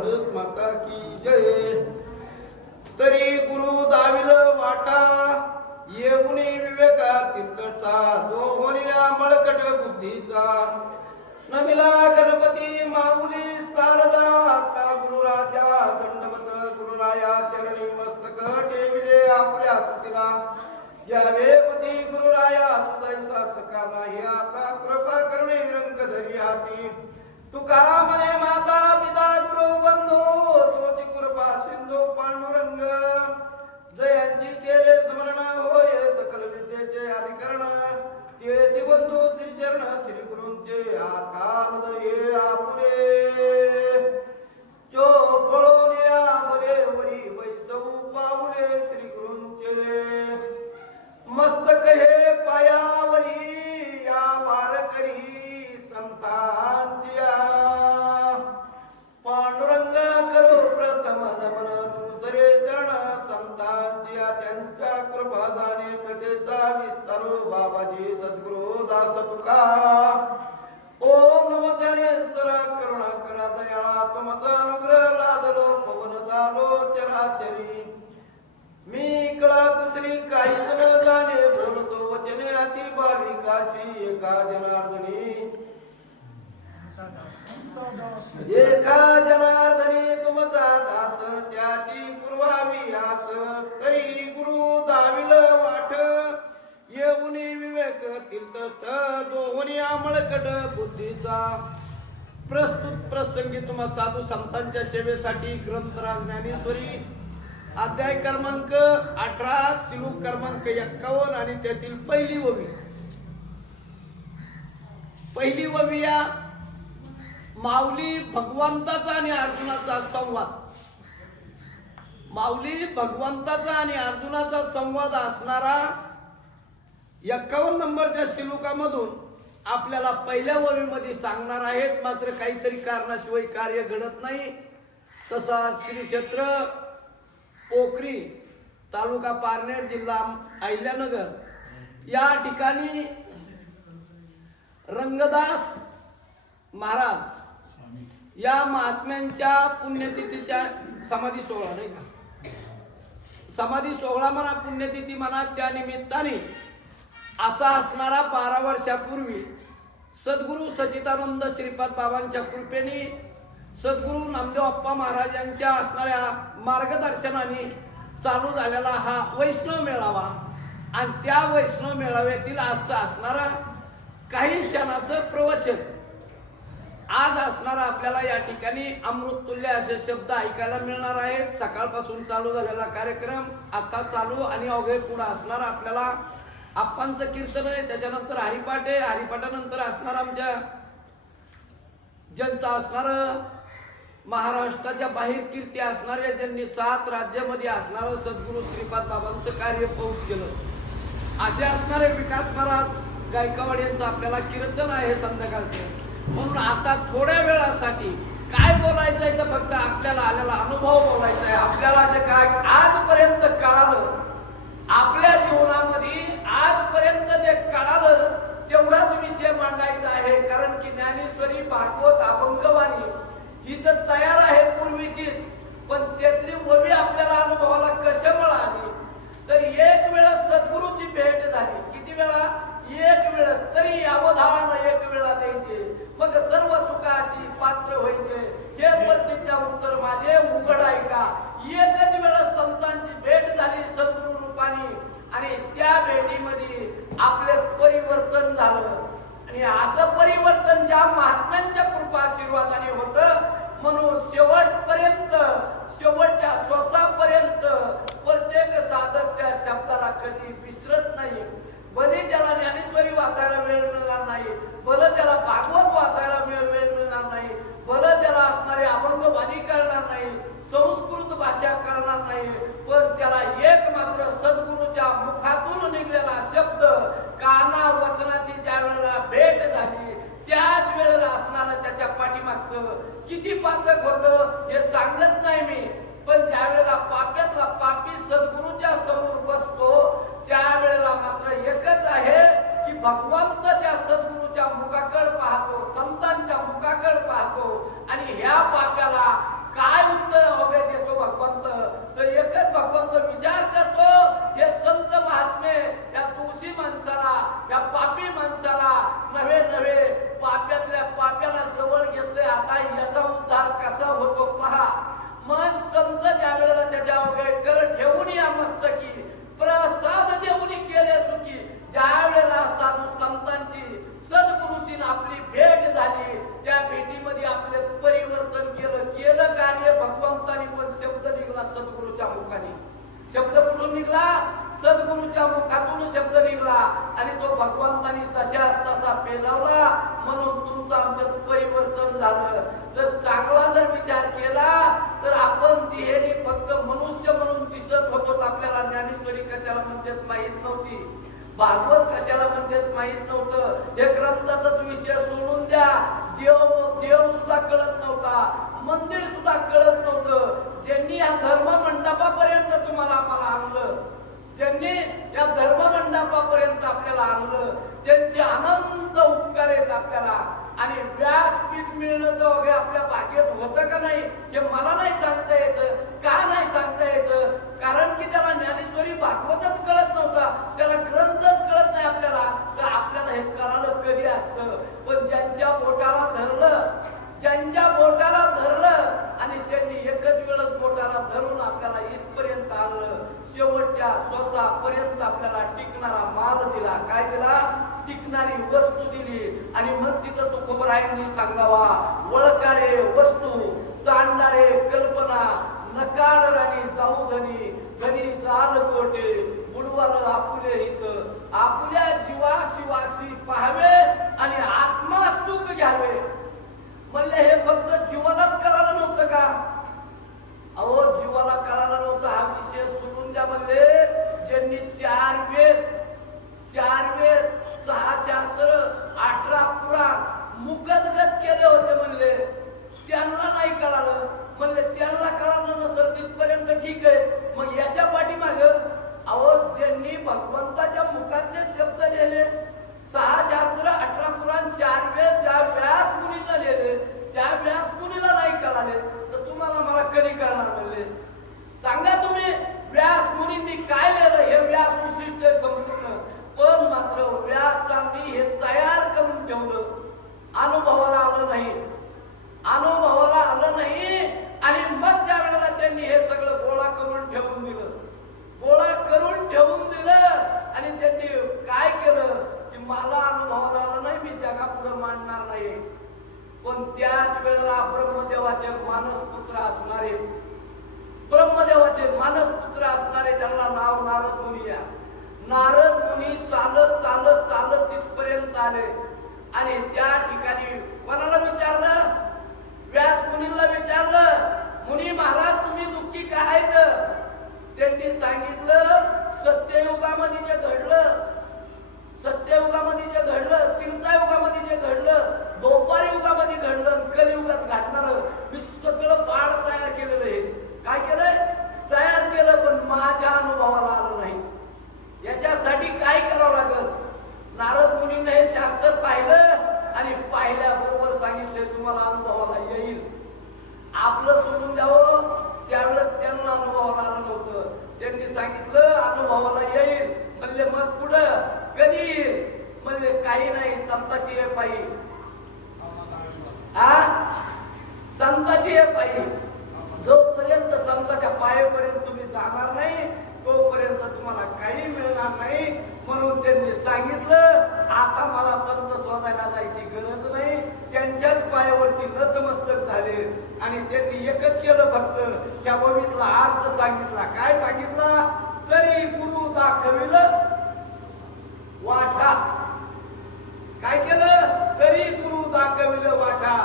भारत माता की जय. तरी गुरु दाविल वाटा येऊनी विवेका तीर्थचा जो होलिया मळकट बुद्धीचा नमिला गणपती माऊली शारदा आता गुरुराजा दंडवत गुरुराया चरणी मस्तक ठेविले आपल्या तुतीला ज्यावे पती गुरुराया तुझैसा सखा नाही आता कृपा करुणे रंग धरी हाती तुका म्हणे माता पिता गुरु बंधू तोची कृपा सिंधू पांडुरंग जयांची केले स्मरण होय सकल विद्येचे अधिकरण तेचे बंधू श्री चरण श्री गुरूंचे आधार आपुले चो पळोनिया बरे वरी वैसवू पाऊले श्री गुरूंचे मस्तक हे पायावरी या वारकरी संतांच्या पांडुरंगा करू प्रथम नमन दुसरे चरण संतांच्या त्यांच्या कृपा जाणे कथेचा विस्तारू बाबाजी सद्गुरु दास तुका ओम नमो ज्ञानेश्वरा करुणा करा दयाळा तुमचा अनुग्रह लादलो पवन झालो चराचरी मी कळा कुसरी काहीच न जाणे बोलतो वचने अति भाविकाशी एका जनार्दनी तुमचा दास त्याची पूर्वावी आस तरी गुरु दाविल वाट येऊनी विवेक तीर्थस्थ दोहोनी आमळकट बुद्धीचा. प्रस्तुत प्रसंगी तुम्हा साधू संतांच्या सेवेसाठी ग्रंथराज ज्ञानेश्वरी अध्याय क्रमांक 18 श्लोक क्रमांक 51 आणि त्यातील पहिली ववी या माऊली भगवंताचा आणि अर्जुनाचा संवाद. माऊली भगवंताचा आणि अर्जुनाचा संवाद असणारा 51 नंबरच्या श्लोकामधून आपल्याला पहिल्या ववीमध्ये सांगणार आहेत. मात्र काहीतरी कारणाशिवाय कार्य घडत नाही. तसा श्री क्षेत्र पोखरी तालुका पारनेर जिल्हा अहिल्यानगर या ठिकाणी रंगदास महाराज या महात्म्यांच्या पुण्यतिथीच्या समाधी सोहळा नाही का, समाधी सोहळा म्हणा पुण्यतिथी म्हणा, त्या निमित्ताने असा असणारा 12 वर्षापूर्वी सद्गुरु सच्चिदानंद श्रीपाद बाबांच्या कृपेने सद्गुरु नामदेव अप्पा महाराजांच्या असणाऱ्या मार्गदर्शनाने चालू झालेला हा वैष्णव मेळावा आणि त्या वैष्णव मेळाव्यातील आजचा असणारा काही क्षणाचं प्रवचन आज असणारा आपल्याला या ठिकाणी अमृततुल्य असे शब्द ऐकायला मिळणार आहेत. सकाळपासून चालू झालेला कार्यक्रम आता चालू आणि अवघे पुढे असणार आपल्याला आप्पांचं कीर्तन आहे, त्याच्यानंतर हरिपाठ आहे, हरिपाठानंतर असणार आमच्या ज्यांचं असणार महाराष्ट्राच्या बाहेर कीर्ती असणाऱ्या ज्यांनी 7 राज्यामध्ये असणार सद्गुरु श्रीपाद बाबांचं कार्य पोहोच केलं असे असणारे विकास महाराज गायकवाड यांचं आपल्याला कीर्तन आहे संध्याकाळचं. म्हणून आता थोड्या वेळासाठी काय बोलायचं आहे तर फक्त आपल्याला आलेला अनुभव बोलायचा आहे. आपल्याला जे काय आजपर्यंत कळालं आपल्या जीवनामध्ये आजपर्यंत जे कळालं तेवढाच विषय मांडायचा आहे. कारण की ज्ञानेश्वरी भागवत अभंगवाणी ही तर तयार आहे पूर्वीचीच, पण त्यातली ववी आपल्याला अनुभवाला कशामुळे आली तर एक वेळा सद्गुरूची भेट झाली. किती वेळा? एक वेळा. तरी अवधान एक वेळा द्यायचे मग सर्व सुखाशी पात्र व्हायचे. हे प्रतिज्ञा उत्तर माझे उघड आहे का. एकच वेळा संतांची भेट झाली सद्गुरू रूपाने आणि त्या भेटीमध्ये आपले परिवर्तन झालं आणि असं परिवर्तन ज्या महात्म्यांच्या कृपा आशीर्वादाने होतं. म्हणून शेवटपर्यंत शेवटच्या श्वासापर्यंत प्रत्येक साधक त्या शब्दाला कधी विसरत नाही. भले त्याला ज्ञानेश्वरी वाचायला वेळ मिळणार नाही, भलं त्याला भागवत वाचायला वेळ मिळणार नाही, भलं त्याला असणारे अभंगवाणी करणार नाही, संस्कृत भाषा करणार नाही, पण त्याला एक मात्र सद्गुरूच्या मुखातून निघलेला शब्द काना वचनाची ज्या वेळेला भेट झाली त्याच वेळेला असणारं त्याच्या पाठीमागचं किती पातक होतं हे सांगत नाही मी. पण ज्या वेळेला पाप्यातला पापी सद्गुरूच्या समोर बसतो त्यावेळेला मात्र एकच आहे की भगवंत त्या सद्गुरूच्या मुखाकडे पाहतो, संतांच्या मुखाकडे पाहतो आणि ह्या पाप्याला काय कुठून निघला? सद्गुरूच्या मुखातून शब्द निघला आणि तो भगवंतानी तशाच तसा पेलावला, म्हणून तुमचं आमच्यात परिवर्तन झालं. जर चांगला जर विचार केला तर आपण तिहेरी फक्त मनुष्य म्हणून दिसत होतो. आपल्याला ज्ञानेश्वरी कशाला म्हणतात माहित नव्हती, भागवत कशाला म्हणतात माहित नव्हतं. हे ग्रंथाचाच विषय सोडून द्या, देव सुद्धा कळत नव्हता, मंदिर सुद्धा कळत नव्हतं. ज्यांनी या धर्म मंडपापर्यंत तुम्हाला आम्हाला आणलं, ज्यांनी या धर्म मंडपापर्यंत आपल्याला आणलं, त्यांचे अनंत उपकार आहेत आपल्याला. आणि व्यासपीठ मिळणं तर वगैरे आपल्या भाग्यात होतं का नाही हे मला नाही सांगता यायचं. का नाही सांगता यायचं? कारण की त्याला ज्ञानेश्वरी भागवतच कळत नव्हता, त्याला ग्रंथच कळत नाही आपल्याला. तर आपल्याला हे कळालं कधी असतं? पण ज्यांच्या बोटाला धरलं आणि त्यांनी एकच वेळच बोटाला धरून आपल्याला इथपर्यंत आणलं, शेवटच्या श्वासापर्यंत आपल्याला टिकणारा माल दिला. काय दिला? टिकणारी वस्तू दिली. आणि मग तिथं तुकोबरायांनी सांगावा, वळकारे वस्तू, सांडणारे कल्पना, नकाळ राणी जाऊ धनी, धनी जाल कोटे, बुडवाल आपुले हित, आपल्या जीवाशिवासी पाहावे आणि आत्मा सुख घ्यावे. म्हणले हे फक्त जीवालाच कळालं नव्हतं का? अहो जीवाला कळालं नव्हतं हा विषय सोडून द्या. म्हणले ज्यांनी चार वेद, 6 शास्त्र, 18 पुराण मुखदगत केले होते, म्हणले त्यांना नाही कळालं. म्हणले त्यांना कळालं नसेल तिथपर्यंत ठीक आहे, मग याच्या पाठीमाग अहो ज्यांनी भगवंताच्या मुखातले शब्द लिहिले, 6 शास्त्र, 18 पुराण, 4 वेद, ज्या व्यास मुनीला लिहिले, त्या व्यास मुनीला नाही कळाले तर तुम्हाला मला कधी कळणार? म्हणले सांगा तुम्ही, व्यास मुनींनी काय लिहिलं? हे व्यास विशिष्ट संपूर्ण, पण मात्र व्यासांनी हे तयार करून ठेवलं, अनुभवाला आलं नाही. आणि मग त्या वेळेला त्यांनी हे सगळं गोळा करून ठेवून दिलं आणि त्यांनी काय केलं की मला अनुभवाला आलं नाही, मी जगापुढे मांडणार नाही. पण त्याच वेळेला ब्रह्मदेवाचे मानसपुत्र असणारे त्यांना नाव नारद मुनी. नारद मुनी चालत तिथपर्यंत आले आणि त्या ठिकाणी कोणाला विचारलं? व्यास मुनीला विचारलं, मुनी महाराज तुम्ही दुःखी का आहेत? त्यांनी सांगितलं सत्ययुगामध्ये जे घडलं, त्रेतायुगामध्ये जे घडलं, द्वापार युगामध्ये घडलं, कलियुगात घडणार मी सगळं बाळ तयार केलेलं आहे. काय केलंय? तयार केलं, पण माझ्या अनुभवाला आलं नाही. याच्यासाठी काय करावं लागल? नारद मुनींनी हे शास्त्र पाहिलं आणि पाहिल्याबरोबर सांगितले तुम्हाला अनुभवाला येईल. आपलं सोडून द्यावं, त्यावेळेस त्यांना अनुभवाला आलं नव्हतं. त्यांनी सांगितलं अनुभवाला येईल. म्हणले मग कुठं, कधी येईल? म्हणले काही नाही, संताची हे पायी. संताची हे पायी. जोपर्यंत संताच्या पायापर्यंत तुम्ही जाणार नाही तोपर्यंत तुम्हाला काही मिळणार नाही. म्हणून त्यांनी सांगितलं आता मला संत शोधायला जायची गरज नाही. त्यांच्याच पायावरती नतमस्तक झाले आणि त्यांनी एकच केलं, फक्त त्या ओवीतला अर्थ सांगितला. काय सांगितला? तरी गुरु दाखविलं वाटा. काय केलं? तरी गुरु दाखविलं वाटा,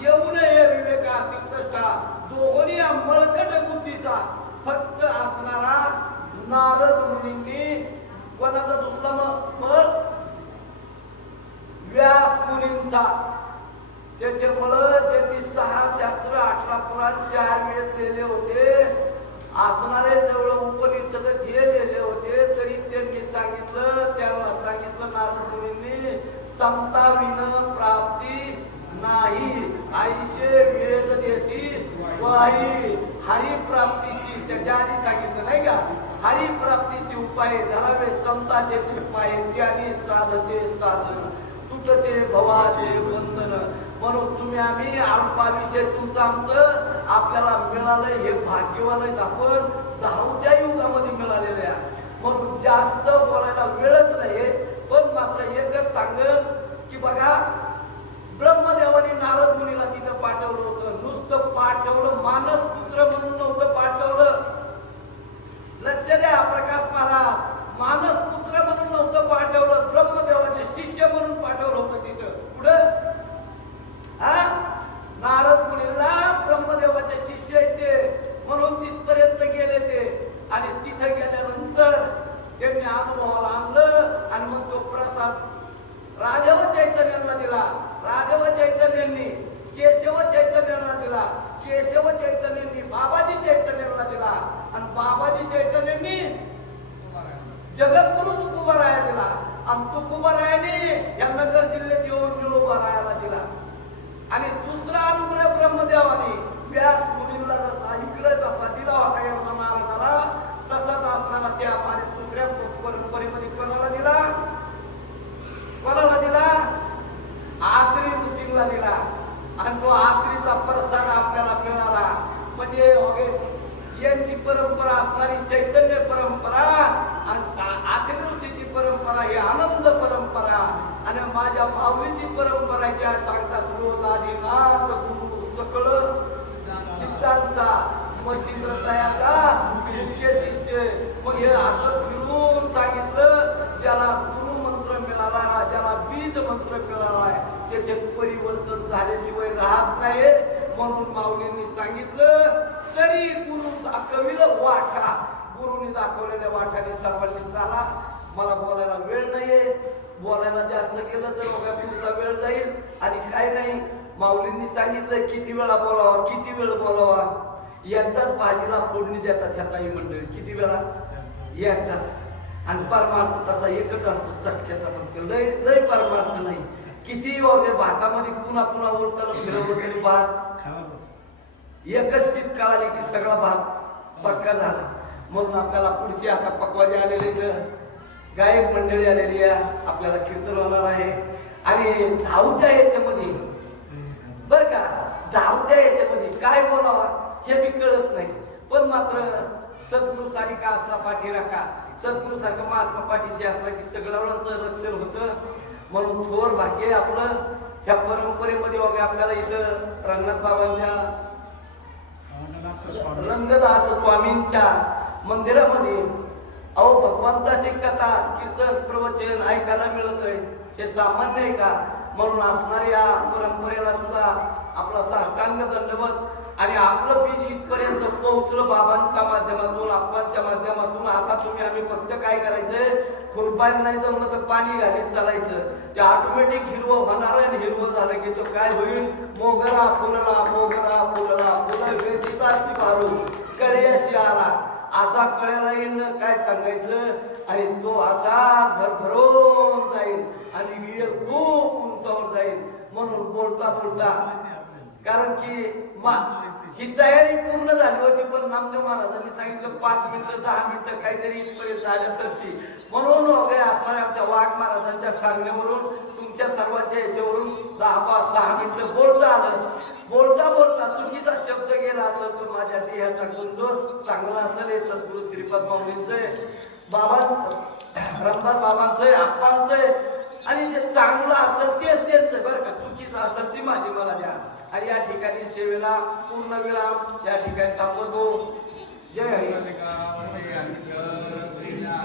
येऊन हे विवेका तीर्थष्टा, दोन्ही मळकट बुद्धीचा फक्त असणारा नारद मुनींनी. कोणाचा दुसरा मग व्यास मुनींचा. त्याचे ज्यांनी 6 शास्त्र, 18 पुराण, 4 वेद लिहिले होते, असणारे जवळ उपनिषद हे लिहिले होते, तरी त्यांनी त्यांना सांगितलं नारद मुनींनी समताविन प्राप्ती नाही, आईशे वेद देती वाही, हरी प्राप्तीशी. त्याच्या आधी सांगितलं नाही का? हरी प्राप्तीची उपाय धरावे समताचे ते पाय, त्याने साधते साधन, तुटते भवाचे बंधन. म्हणून तुम्ही आम्ही अल्पाविषय तुमचं आमचं आपल्याला मिळालं हे भाग्यवानच आपण 10व्या युगामध्ये मिळालेले आहे. म्हणून जास्त बोलायला वेळच नाही, पण मात्र एकच सांगेल की बघा ब्रह्मदेवाने नारद मुनीला तिथं पाठवलं होतं. नुसतं पाठवलं, मानसपुत्र म्हणून नव्हतं पाठवलं. लक्ष द्या, प्रकाश परंपरा असणारी चैतन्य परंपरा आणि आखिर ऋषीची परंपरा ही आनंद परंपरा आणि माझ्या माऊलीची परंपरा ज्या सांगतात रोज आदिनाथ गुरु सकळ सिद्धांचा मच्छिंद्रतायाचा मुख्य शिष्य. मग हे असं फिरून सांगितलं ज्याला गुरु मंत्र मिळाला ज्याला बीज मंत्र मिळाला त्याचे परिवर्तन झाल्याशिवाय राहत नाही. म्हणून माऊलींनी सांगितलं तरी गुरु दाखविलं वाटा. गुरुनी दाखवलेल्या वाटाने सर्वांनी चाला. मला बोलायला वेळ नाहीये. बोलायला जास्त गेलं तर बघा तुमचा वेळ जाईल आणि काय नाही. माऊलींनी सांगितलं किती वेळा बोलावा किती वेळ बोलावा. एकदाच भाजीला फोडणी देतात ह्या ताई मंडळी. किती वेळा? एकदाच. आणि परमार्थ तसा एकच असतो चटक्याचा. फक्त लय लय परमार्थ नाही. किती योग भातामध्ये पुन्हा पुन्हा उलटलं फिरवलं तरी भात एकच शीत कळाली की सगळा भात पक्का झाला. म्हणून आपल्याला पुढची आता पकवाजे आलेले तर गायक मंडळी आलेली आहे. आपल्याला कीर्तन होणार आहे आणि धावत्या याच्यामध्ये बर का धावत्या याच्यामध्ये काय बोलावा हे बी कळत नाही. पण मात्र सद्गुरु सारिका असला पाठी राखा. सद्गुरु सारखा महात्मा पाठीशी असला की सगळ्यांचं रक्षण होतं. म्हणून थोर भाग्य आपलं ह्या परंपरेमध्ये वगैरे आपल्याला इथं रंगनाथ बाबांच्या रंगदास स्वामींच्या मंदिरामध्ये अहो भगवंताची कथा कीर्तन प्रवचन ऐकायला मिळत आहे. हे सामान्य आहे का? म्हणून असणाऱ्या या परंपरेला सुद्धा आपला साष्टांग दंडवत आणि आपलं बीज इथपर्यंत पोहोचलं बाबांच्या माध्यमातून आप्पांच्या माध्यमातून. आता तुम्ही आम्ही फक्त काय करायचंय खुरपायला नाही जमलं तर पाणी घालीत चालायचं. ते ऑटोमॅटिक हिरवं होणार आहे. हिरवं झालं की तो काय होईल मोगरा फुलला मोगरा फुलला फुलं वेचीचा भारू कळ्याशी आला असा कळ्याला येईल काय सांगायचं. आणि तो असा भरभरून जाईल आणि विहीर खूप उंचावर जाईल. म्हणून बोलता बोलता कारण की ही तयारी पूर्ण झाली होती पण नामदेव महाराजांनी सांगितलं 5 मिनिटं 10 मिनिटं काहीतरी इथपर्यंत आल्यासारखी. म्हणून वगैरे असणाऱ्या आमच्या वाघ महाराजांच्या सांगण्यावरून तुमच्या सर्वांच्या याच्यावरून 10 मिनिटं बोलता आलं. बोलता बोलता चुकीचा शब्द गेला असेल तर माझ्या देहाचा गुणदोष चांगला असेल. हे सद्गुरु श्रीपाद माऊलींचं बाबांचं रमदास बाबांचं आप्पांचं आणि जे चांगलं असेल तेच त्यांचं बरं का. चुकीचं असेल ती माझी मला द्या. आणि या ठिकाणी सेवेला पूर्ण विराम या ठिकाणी थांबवतो. जय हरी.